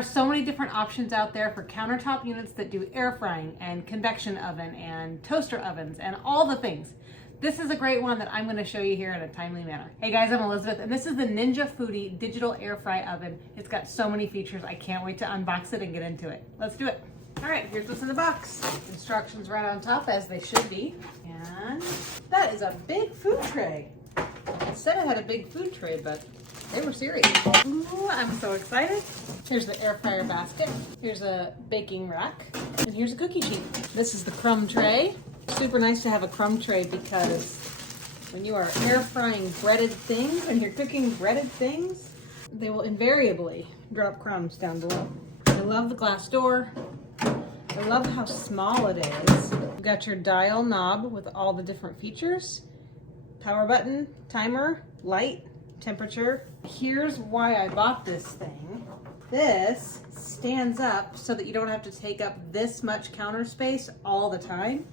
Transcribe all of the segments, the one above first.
are so many different options out there for countertop units that do air frying and convection oven and toaster ovens and all the things. This is a great one that I'm going to show you here in a timely manner. Hey guys, I'm Elizabeth, and this is the Ninja Foodi digital air fry oven. It's got so many features. I can't wait to unbox it and get into it. Let's do it. All right, here's what's in the box. Instructions right on top, as they should be. And that is a big food tray. It said it had a big food tray, but they were serious. Ooh, I'm so excited. Here's the air fryer basket. Here's a baking rack. And here's a cookie sheet. This is the crumb tray. Super nice to have a crumb tray because when you are air frying breaded things and you're cooking breaded things, they will invariably drop crumbs down below. I love the glass door. I love how small it is. You've got your dial knob with all the different features. Power button, timer, light, temperature. Here's why I bought this thing. This stands up so that you don't have to take up this much counter space all the time.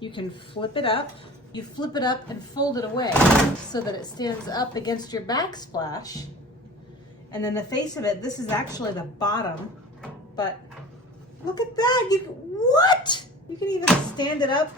You can flip it up. You flip it up and fold it away so that it stands up against your backsplash. And then the face of it, this is actually the bottom, but look at that. What? You can even stand it up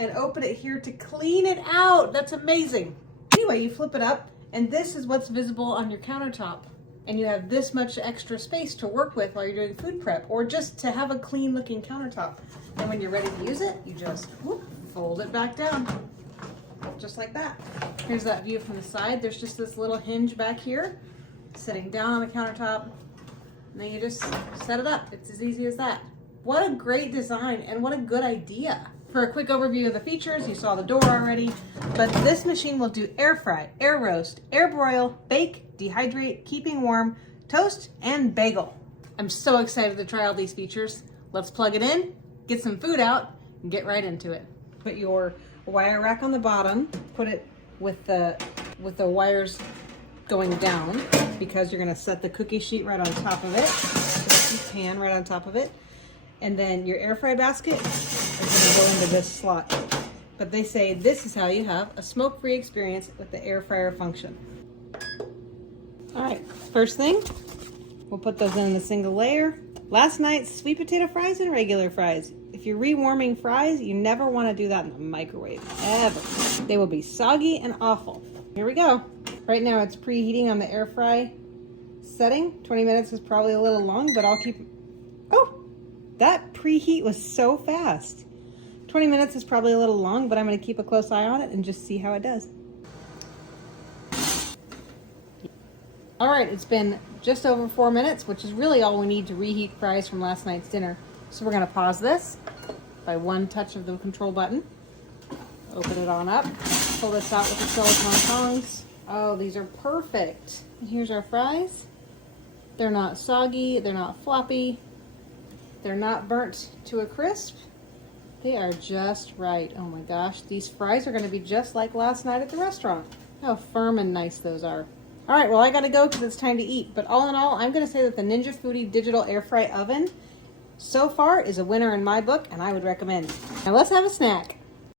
and open it here to clean it out. That's amazing. Anyway, you flip it up and this is what's visible on your countertop. And you have this much extra space to work with while you're doing food prep or just to have a clean looking countertop. And when you're ready to use it, you just whoop, fold it back down, just like that. Here's that view from the side. There's just this little hinge back here, sitting down on the countertop, and then you just set it up. It's as easy as that. What a great design and what a good idea. For a quick overview of the features, you saw the door already, but this machine will do air fry, air roast, air broil, bake, dehydrate, keeping warm, toast, and bagel. I'm so excited to try all these features. Let's plug it in, get some food out, and get right into it. Put your wire rack on the bottom, put it with the wires going down because you're gonna set the cookie sheet right on top of it, the pan right on top of it, and then your air fry basket is gonna go into this slot. But they say this is how you have a smoke-free experience with the air fryer function. All right, first thing, we'll put those in a single layer. Last night's sweet potato fries and regular fries. If you're rewarming fries, you never want to do that in the microwave, ever. They will be soggy and awful. Here we go. Right now it's preheating on the air fry setting. 20 minutes is probably a little long, but I'll keep, oh, that preheat was so fast. 20 minutes is probably a little long, but I'm gonna keep a close eye on it and just see how it does. All right, it's been just over 4 minutes, which is really all we need to reheat fries from last night's dinner. So we're gonna pause this by one touch of the control button. Open it on up, pull this out with the silicone tongs. Oh, these are perfect. And here's our fries. They're not soggy, they're not floppy, they're not burnt to a crisp. They are just right. Oh my gosh, these fries are gonna be just like last night at the restaurant. How firm and nice those are. All right, well, I gotta go because it's time to eat. But all in all, I'm gonna say that the Ninja Foodi digital air fry oven so far is a winner in my book, and I would recommend. Now let's have a snack.